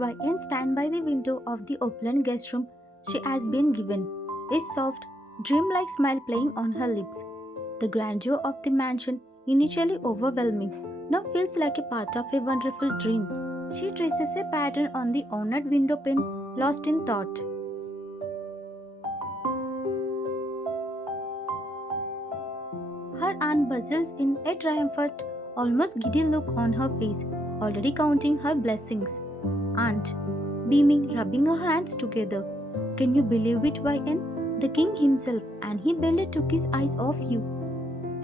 YN stand by the window of the opulent guest room she has been given, a soft, dreamlike smile playing on her lips. The grandeur of the mansion, initially overwhelming, now feels like a part of a wonderful dream. She traces a pattern on the ornate window pane, lost in thought. Her aunt bustles in a triumphant, almost giddy look on her face, already counting her blessings. Aunt, beaming, rubbing her hands together. Can you believe it, YN? The king himself, and he barely took his eyes off you.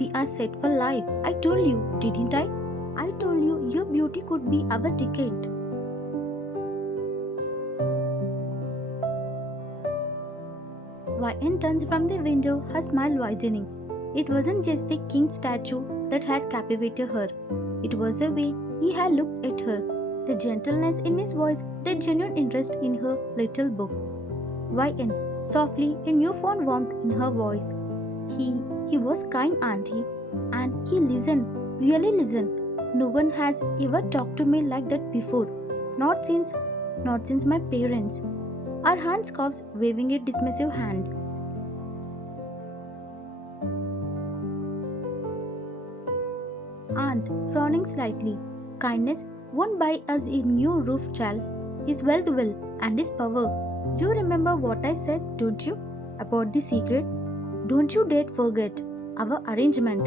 We are set for life. I told you, didn't I? I told you your beauty could be our ticket. YN turns from the window, her smile widening. It wasn't just the king's statue that had captivated her. It was the way he had looked at her, the gentleness in his voice, the genuine interest in her little book. YN, softly, a newfound warmth in her voice. He was kind, auntie, and he listened, really listened. No one has ever talked to me like that before, not since my parents. Our aunt scoffs, waving a dismissive hand. Aunt, frowning slightly. Kindness won't buy us a new roof, child. His wealth will, and his power. You remember what I said, don't you? About the secret? Don't you dare forget our arrangement.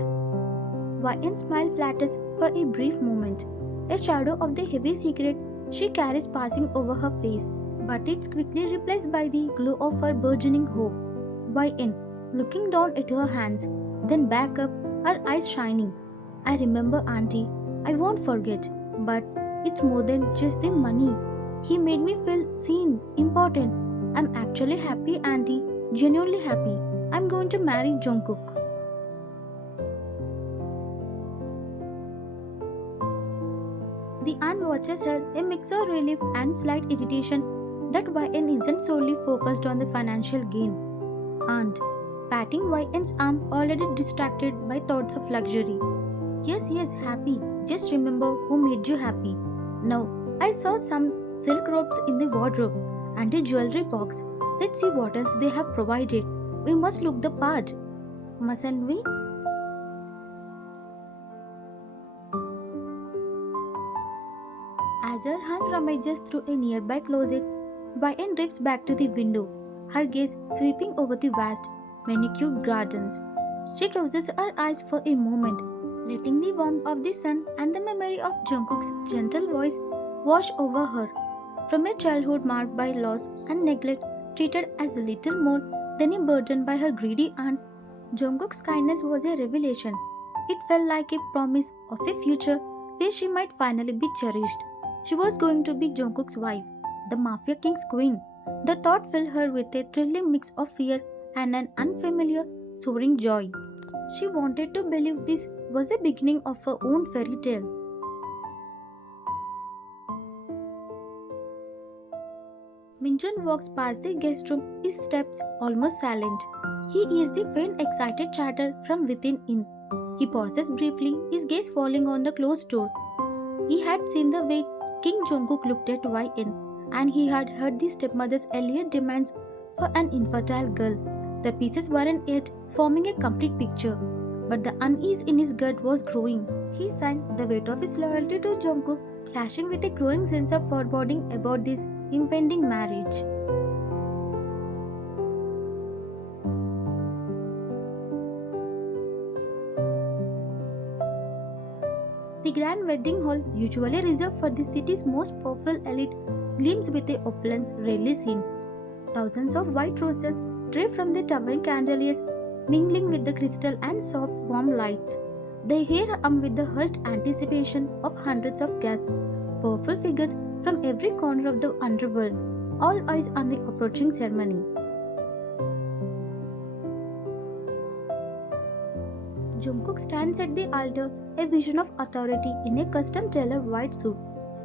YN smile flatters for a brief moment, a shadow of the heavy secret she carries passing over her face, but it's quickly replaced by the glow of her burgeoning hope. YN, looking down at her hands, then back up, her eyes shining. I remember, auntie. I won't forget, but it's more than just the money. He made me feel seen, important. I'm actually happy, auntie, genuinely happy. I'm going to marry Jungkook. The aunt watches her, a mix of relief and slight irritation that YN isn't solely focused on the financial gain. Aunt, patting YN's arm, already distracted by thoughts of luxury. Yes, happy. Just remember who made you happy. Now, I saw some silk robes in the wardrobe and a jewelry box. Let's see what else they have provided. We must look the part, mustn't we? As her hand rummages through a nearby closet, YN drifts back to the window, her gaze sweeping over the vast, manicured gardens. She closes her eyes for a moment, letting the warmth of the sun and the memory of Jungkook's gentle voice wash over her. From a childhood marked by loss and neglect, treated as little more than a burden by her greedy aunt, Jungkook's kindness was a revelation. It felt like a promise of a future where she might finally be cherished. She was going to be Jungkook's wife, the Mafia King's queen. The thought filled her with a thrilling mix of fear and an unfamiliar, soaring joy. She wanted to believe this was the beginning of her own fairy tale. Minjun walks past the guest room, his steps almost silent. He hears the faint excited chatter from within him. He pauses briefly, his gaze falling on the closed door. He had seen the way King Jungkook looked at YN, and he had heard the stepmother's earlier demands for an infertile girl. The pieces weren't yet forming a complete picture, but the unease in his gut was growing. He sighed, the weight of his loyalty to Jungkook clashing with a growing sense of foreboding about this impending marriage. The grand wedding hall, usually reserved for the city's most powerful elite, gleams with a opulence rarely seen. Thousands of white roses draped from the towering chandeliers, mingling with the crystal and soft, warm lights. The air hum with the hushed anticipation of hundreds of guests, powerful figures from every corner of the underworld, all eyes on the approaching ceremony. Jungkook stands at the altar, a vision of authority in a custom-tailored white suit,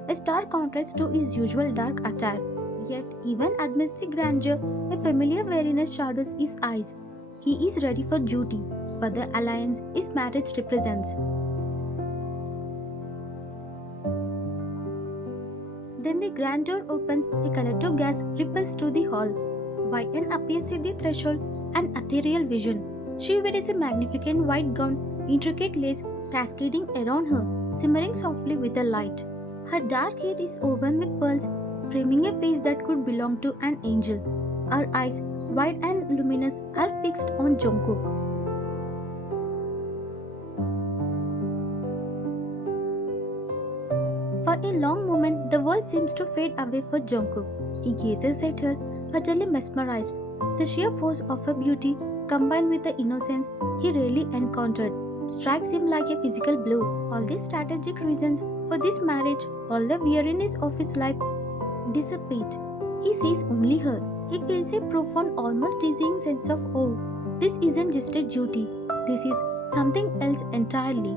a stark contrast to his usual dark attire. Yet, even amidst the grandeur, a familiar weariness shadows his eyes. He is ready for duty, for the alliance his marriage represents. Then the grand door opens, a collective gas ripples through the hall. YN appears at the threshold, an ethereal vision. She wears a magnificent white gown, intricate lace cascading around her, simmering softly with the light. Her dark hair is woven with pearls, framing a face that could belong to an angel. Her eyes, wide and luminous, are fixed on Jungkook. For a long moment, the world seems to fade away for Jungkook. He gazes at her, utterly mesmerized. The sheer force of her beauty, combined with the innocence he rarely encountered, strikes him like a physical blow. All the strategic reasons for this marriage, all the weariness of his life dissipate. He sees only her. He feels a profound, almost dizzying sense of awe. This isn't just a duty, this is something else entirely.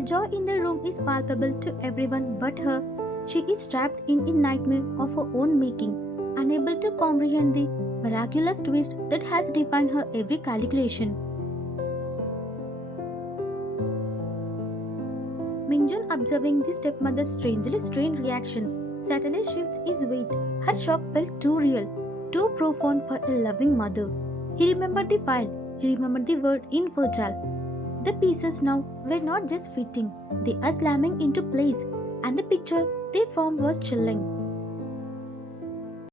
The joy in the room is palpable to everyone but her. She is trapped in a nightmare of her own making, unable to comprehend the miraculous twist that has defined her every calculation. Mingjun, observing the stepmother's strangely strained reaction, suddenly shifts his weight. Her shock felt too real, too profound for a loving mother. He remembered the file, he remembered the word infertile. The pieces now were not just fitting, they are slamming into place, and the picture they formed was chilling.